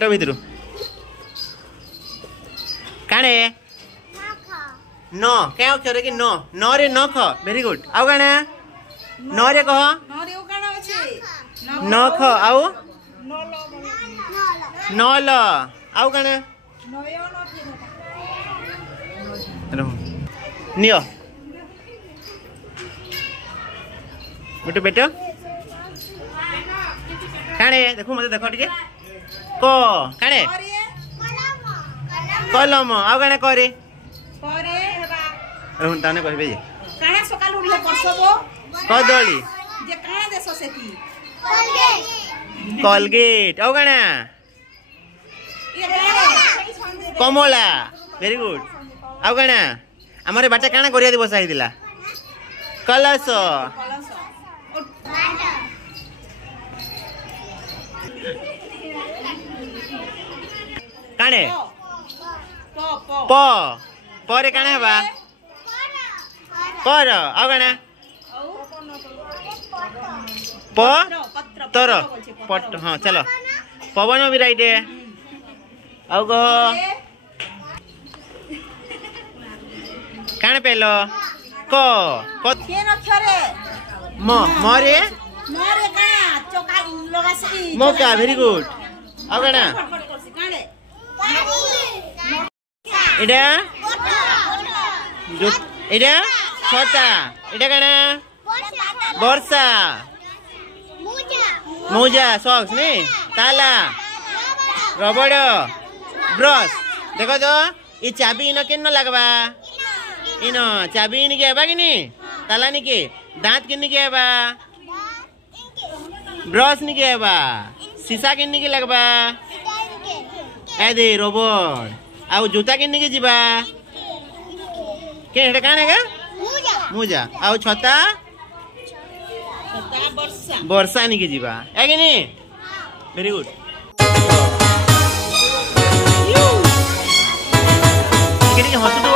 पेट भीतर काणे न क्या अक्षर कि न रे नख वेरी गुड आउ काना न रे कह नख आउ नल आउ काना नियो बेटो बेटो काणे देखो मते देखो टिके क काणे कलम आउ काणे करे ताने कहबे जे काना सकाल उठले परसबो कदली जे काना देश सेती कोलगेट आउ काना कमला वेरी गुड आउ काना हमरे बाटा काना करिया दिवस आइ दिला कलश काने प परे काना बा पर आउ काना प तर पट हां चलो पवन भी राइट है आउ गो काने पेलो क केन अक्षरे म मरे मरे काना चोका लगासी मौका वेरी गुड आउ काना इडा इडा छता इडा काना वर्षा मोजा सॉक्स ने ताला रबड़ ब्रश देखो तो ये चाबी इन केन लगवा इन चाबी इन के बा कि नी ताला नी के दांत किन के बा ब्रश नी के बा शीशा किन के लगवा ए दे रबड़ आउ जूता किन के जीवा के हेडे काने का मोजा आउ छता वर्षा नी के जीवा है कि नी वेरी गुड हसु